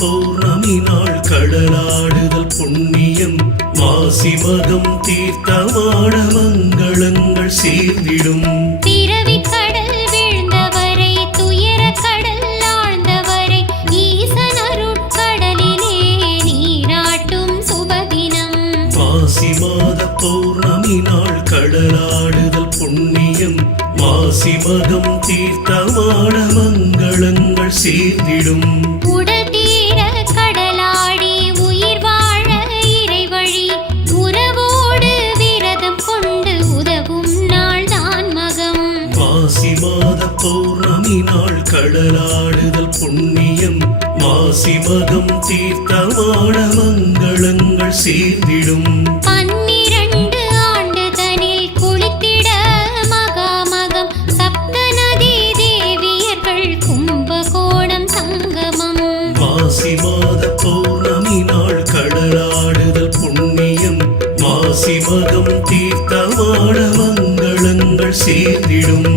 பௌர்ணமி நாள் கடலாடுதல் புண்ணியம் மாசி மகம் தீர்த்தமான மங்களங்கள் சீர்ந்திடும். பிறவி கடல் வீழ்ந்தவரை துயர கடல் ஆழ்ந்தவரை ஈசன் அருட்கடலிலே நீராட்டும் சுபதினம். மாசி மாத பௌர்ணமி நாள் கடலாடுதல் புண்ணியம் மாசி மகம் தீர்த்தமான மங்களங்கள் சீர்ந்திடும். உடல் தீர கடலாடி உயிர் வாழ இறைவழி உறவோடு விரதம் கொண்டு உதவும் நாள் தான் மகம். மாசி மாத பௌர்ணமி நாள் கடலாடுதல் புண்ணியம் மாசி மகம் தீர்த்தமான மங்களங்கள் சீர்ந்திடும். 12 ஆண்டு தனில் குளித்திட மகாமகம் சப்த நதி தேவியர்கள் கும்பகோணம் சங்கமம். மாசி மாத பௌர்ணமி நாள் கடலாடுதல் புண்ணியம் மாசி மகம் தீர்த்தமான மங்களங்கள் சீர்ந்திடும்.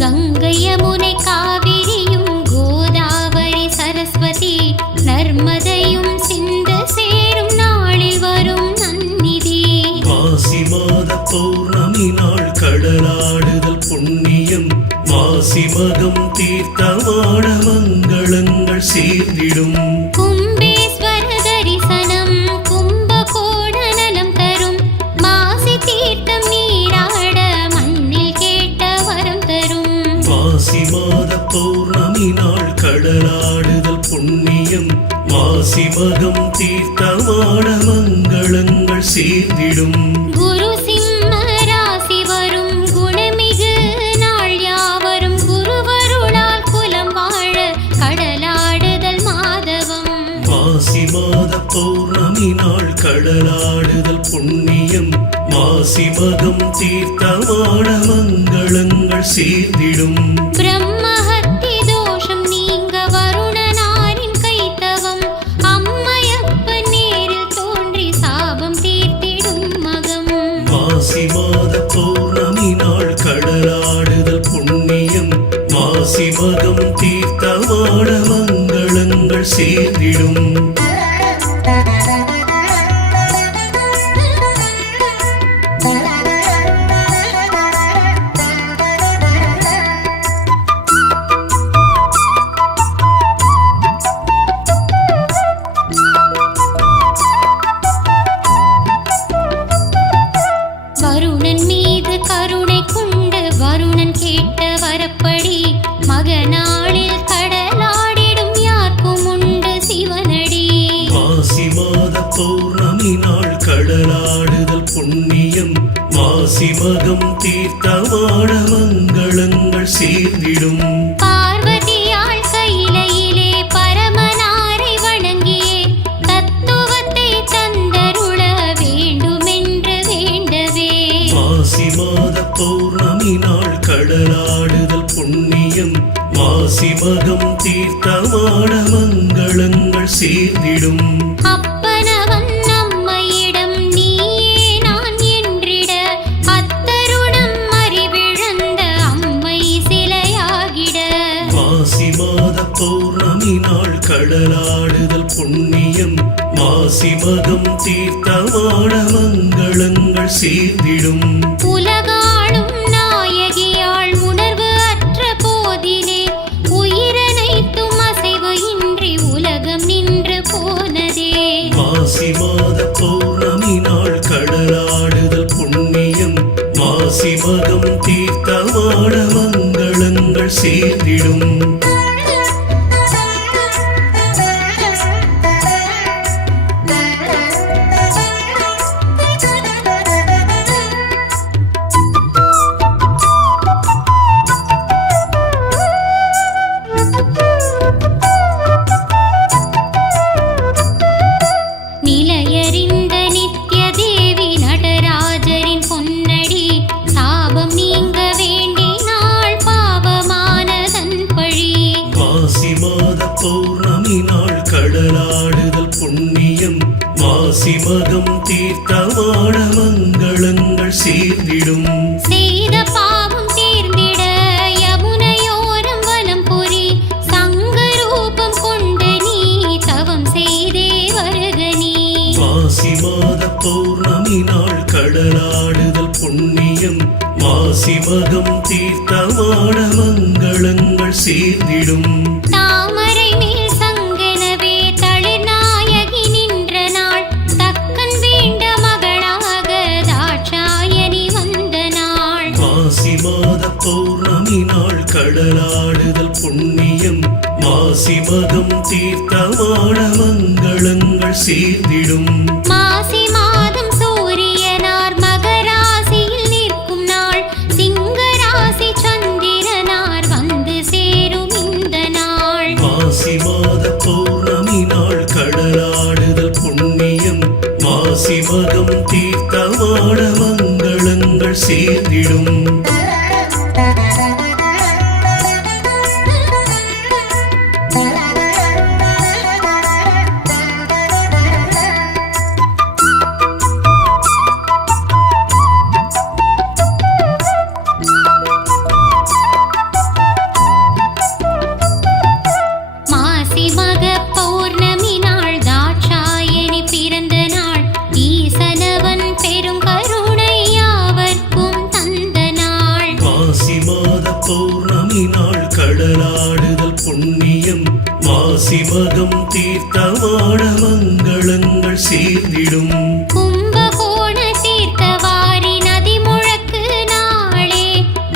கங்கை யமுனை காவிரியும் கோதாவரி சரஸ்வதி நர்மதையும் சிந்து சேரும் நாளில் வரும் நன்னிதி. மாசி மாத பௌர்ணமி நாள் கடலாடுதல் புண்ணியம் மாசி மகம் தீர்த்தமான மங்களங்கள் சீர்ந்திடும். கும்பேஸ்வர தரிசனம் கும்பகோண நலம் தரும் மாசி தீர்த்தம் நீராட மண்ணில் கேட்ட வரம் தரும். மாசி மாத பௌர்ணமி நாள் கடலாடுதல் புண்ணியம் மாசி மகம் தீர்த்தமான மங்களங்கள் சீர்ந்திடும். குரு சிம்ம ராசி வரும் குணமிகு நாள் யாவரும் குருவருளால் குலம் வாழ கடலாடுதல் மாதவம். மாசி மாத பௌர்ணமி நாள் கடலாடுதல் புண்ணியம் மாசி மகம் தீர்த்தமான மங்களங்கள் சீர்ந்திடும். பிரம்மஹத்தி தோஷம் நீங்க வருணனாரின் கைத்தவம் அம்மையப்பன் நேரில் தோன்றி சாபம் தீர்த்திடும் மகம். மாசி மாத பௌர்ணமி நாள் கடலாடுதல் புண்ணியம் மாசி மகம் தீர்த்தமான மங்களங்கள் சீர்ந்திடும். வருணன் மீது கருணை கொண்டு வருணன் கேட்ட வரப்படி மகனாளில் கடலாடிடும் யாருக்கும் உண்டு சிவனடி. மாசி மாத பௌர்ணமி நாள் கடலாடுதல் புண்ணியம் மாசி மகம் தீர்த்தமான மங்களங்கள் சீர்ந்திடும். பார்வதியாள் கையிலையிலே பரமனாரை வணங்கியே தத்துவத்தை தந்தருள வேண்டுமென்று வேண்டவே. மாசி மாத பௌர்ணமி நாள் கடலாடுதல் புண்ணியம் மாசி மகம் தீர்த்தமான மங்களங்கள் சீர்ந்திடும். அப்பனவன் நம்மையிடம் நீயே நான் என்றிட அத்தருணம் அறிவிழந்த அம்மை சிலையாகிட. மாசி மாத பௌர்ணமி நாள் கடலாடுதல் புண்ணியம் மாசி மகம் தீர்த்தமான மங்களங்கள் சீர்ந்திடும். உலகாளும் நாயகியாள் உணர்வு அற்ற போதிலே உயிரனைத்தும் அசைவு இன்றி உலகம் நின்று போனதே. மாசி மாத பௌர்ணமி நாள் கடலாடுதல் புண்ணியம் மாசி மகம் தீர்த்தமான மங்களங்கள் சீர்ந்திடும். மாசி மகம் தீர்த்தமான மங்களங்கள் சேர்ந்திடும் செய்த பாவம் தீர்ந்திட யமுனையோரம் வலம் புரி சங்க ரூபம் கொண்டு நீ தவம் செய்தே வருக நீ மாசி மாத பௌர்ணமி நாள் கடலாடுதல் புண்ணியம் மாசி மகம் தீர்த்தமான மங்களங்கள் சேர்ந்திடும் தாமரை மேல் சங்கெனவே தளிர் நாயகி நின்ற நாள் தக்கன் வேண்ட மகளாக தாட்சாயணி வந்த நாள் மாசி மாத பௌர்ணமி நாள் கடலாடுதல் புண்ணியம் மாசி மகம் தீர்த்தமான மங்களங்கள் சேர்ந்திடும் மாசி மாதம் சூரியனார் மகராசியில் நிற்கும் நாள் சிங்கராசி சந்திரனார் வந்து சேரும் இந்த நாள் மாசி மாத பௌர்ணமி நாள் கடலாடுதல் புண்ணியம் மாசி மகம் தீர்த்தமான மங்களங்கள் சேர்ந்திடும் மாசி மக பௌர்ணமி நாள் தாட்சாயணி பிறந்த நாள் ஈசனவன் பெரும் கருணை யாவர்க்கும் தந்த நாள் மாசி மாத பௌர்ணமி நாள் கடலாடுதல் புண்ணியம் மாசி மகம் தீர்த்தமான மங்களங்கள் சேர்ந்திடும் கும்பகோண தீர்த்தவாரி நதி முழக்கு நாளே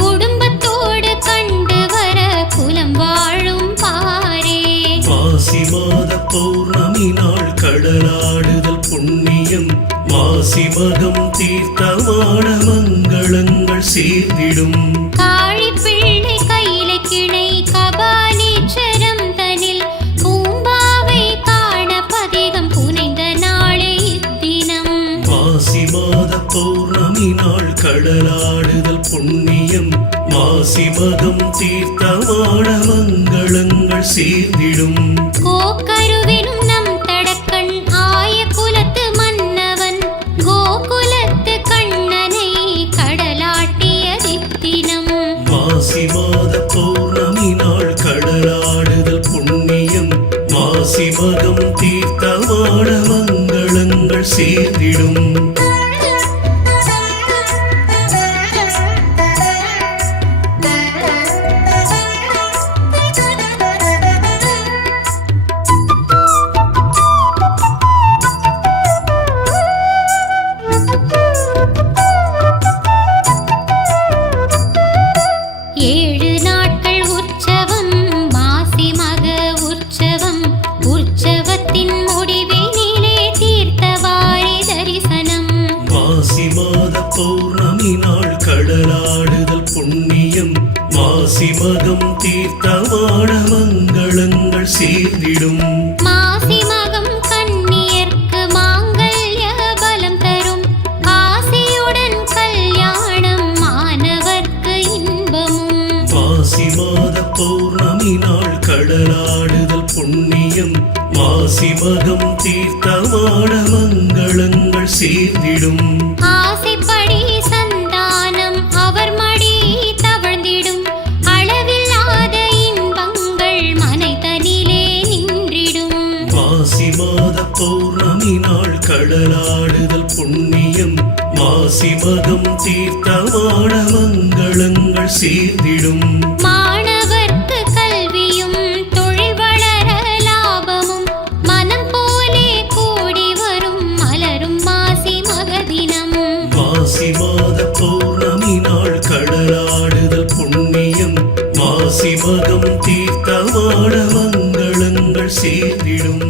குடும்பத்தோடு கண்டு வர குலம் வாழும் பாரே மாசி மாத பௌர்ணமி நாள் கடலாடுதல் புண்ணியம் மாசி மகம் தீர்த்தமான மங்களங்கள் சேர்ந்திடும் காழி பிள்ளை கையில கிளை கபாலீச்சரம் தனில் பூம்பாவை காண பதிகம் புனைந்த நாளே இத்தினம் மாசி மாத பௌர்ணமி நாள் கடலாடுதல் புண்ணியம் மாசி மகம் தீர்த்தமான மங்களங்கள் சேர்ந்திடும் கோக்கருவினும் நம் தடக்கண் ஆய குலத்து மன்னவன் கோகுலத்து கண்ணனை கடலாட்டிய தித்தினம் மாசி மாத பௌர்ணமி நாள் கடலாடுதல் புண்ணியம் மாசி மகம் தீர்த்தமான மங்களங்கள் சேர்ந்திடும் ஏழு நாட்கள் உற்சவம் மாசி மக உற்சவம் உற்சவத்தின் முடிவினிலே தீர்த்தவாரி தரிசனம் மாசி மாத பௌர்ணமி நாள் கடலாடுதல் புண்ணியம் மாசி மகம் தீர்த்தமான மங்களங்கள் சேர்ந்திடும் மாசி மகம் கன்னியர்க்கு மாங்கல்ய பலம் தரும் ஆசியுடன் கல்யாணம் மாணவர்க்கு இன்பமும் மாசி மாத பௌர்ணமி நாள் கடலாடுதல் புண்ணியம் மாசி மகம் தீர்த்தமான மங்களங்கள் சேர்ந்திடும் ஆசைப்படி சந்தானம் அவர் மடி தவழ்ந்திடும் அளவில்லாத இன்பங்கள் மனை தனிலே நின்றிடும் மாசி மாத பௌர்ணமி நாள் கடலாடுதல் புண்ணியம் மாசி மகம் தீர்த்தமான மங்களங்கள் சேர்ந்திடும் மாணவர்க்கு கல்வியும் தொழில் வளர லாபமும் மனம் போலே கூடி வரும் மலரும் மாசி மகதினம் மாசி மாத பௌர்ணமி நாள் கடலாடுதல் புண்ணியம் மாசி மகம் தீர்த்தமான மங்களங்கள் சேர்ந்திடும்